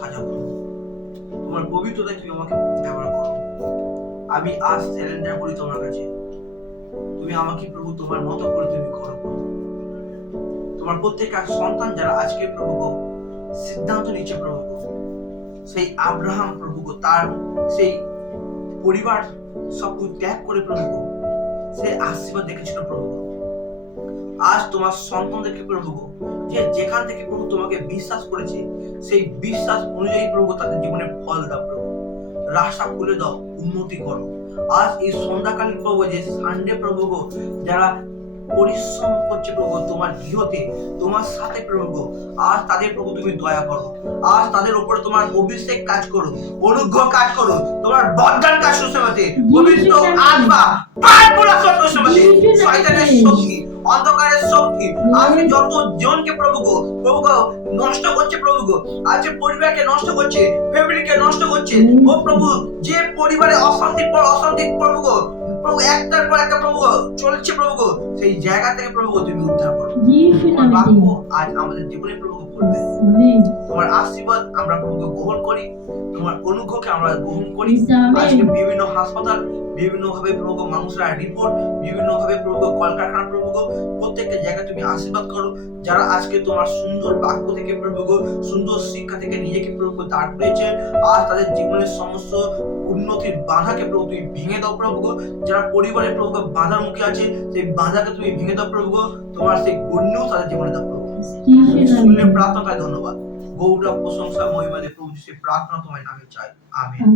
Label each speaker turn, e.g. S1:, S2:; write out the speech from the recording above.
S1: প্রভু তোমার পবিত্রতায় তুমি আমাকে ব্যবহার করো। আমি আজ স্যালেন্ডার করি তোমার কাছে। তুমি আমাকে প্রভু তোমার মতো করে তুমি করো। তোমার প্রত্যেকটা সন্তান যারা আজকে প্রভু সিদ্ধান্ত নিচ্ছে প্রভু সেই আব্রাহাম প্রভু তার সেই পরিবার সব ত্যাগ করে প্রভু গো, সে আশীর্বাদ দেখেছিল প্রভু। আজ তোমার সন্তানদেরকে প্রভু যে যেখান থেকে প্রভু তোমাকে বিশ্বাস করেছে সেই বিশ্বাস অনুযায়ী প্রভু তাদের জীবনে ফল দাও প্রভু। রাস্তা খুলে দাও উন্নতি করো। আজ এই সন্ধ্যাকালীন প্রভু যে সানডে প্রভু যারা পরিশ্রম করছে প্রভু তোমার গৃহতে তোমার সাথে প্রভু আজ তাদের প্রভু তুমি দয়া করো। আজ তাদের উপরে তোমার অভিষেক কাজ করো অনুগ্রহ কাজ করো তোমার বরদান কাজ সুসমাতে পবিত্র আত্মা পার পোড়া সত্য সমাতে শয়তানের শক্তি। অন্ধকারের শক্তি। আজকে যত জনকে প্রভু গো প্রভু গো নষ্ট করছে প্রভু গো আজকে পরিবারকে নষ্ট করছে ফ্যামিলিকে নষ্ট করছে। ও প্রভু যে পরিবারে অশান্তির পর অশান্তি প্রভু গো প্রভু একটার পর একটা প্রভু চলছে প্রভু গো সেই জায়গা থেকে প্রভু গো তুমি উদ্ধার করো। তোমার বাক্য আজ আমাদের জীবনে প্রভু গো করবে তোমার আশীর্বাদ আমরা প্রভুকে গ্রহণ করি তোমার অনুগ্রহকে আমরা গ্রহণ করি। আজকে বিভিন্ন হাসপাতাল বিভিন্ন ভাবে প্রভু মানুষরা রিপোর্ট বিভিন্ন ভাবে প্রভু কলকারখানা প্রভু জায়গায় তুমি আশীর্বাদ করো, যারা আজকে তোমার সুন্দর বাক্য থেকে প্রভু সুন্দর শিক্ষা থেকে নিজেকে প্রভু দাঁড় করেছে আর তাদের জীবনের সমস্ত উন্নতির বাধাকে প্রভু তুমি ভেঙে দাও প্রভু যারা পরিবারের প্রভু বাধার মুখে আছে, সেই বাধাকে তুমি ভেঙে দাও প্রভু তোমার সেই গুড তাদের জীবনে দাও প্রভু শুনলে প্রার্থনায় ধন্যবাদ। গৌরব প্রশংসা মহিমাদের প্রভু সেই প্রার্থনা তোমার নামে চাই। আমেন।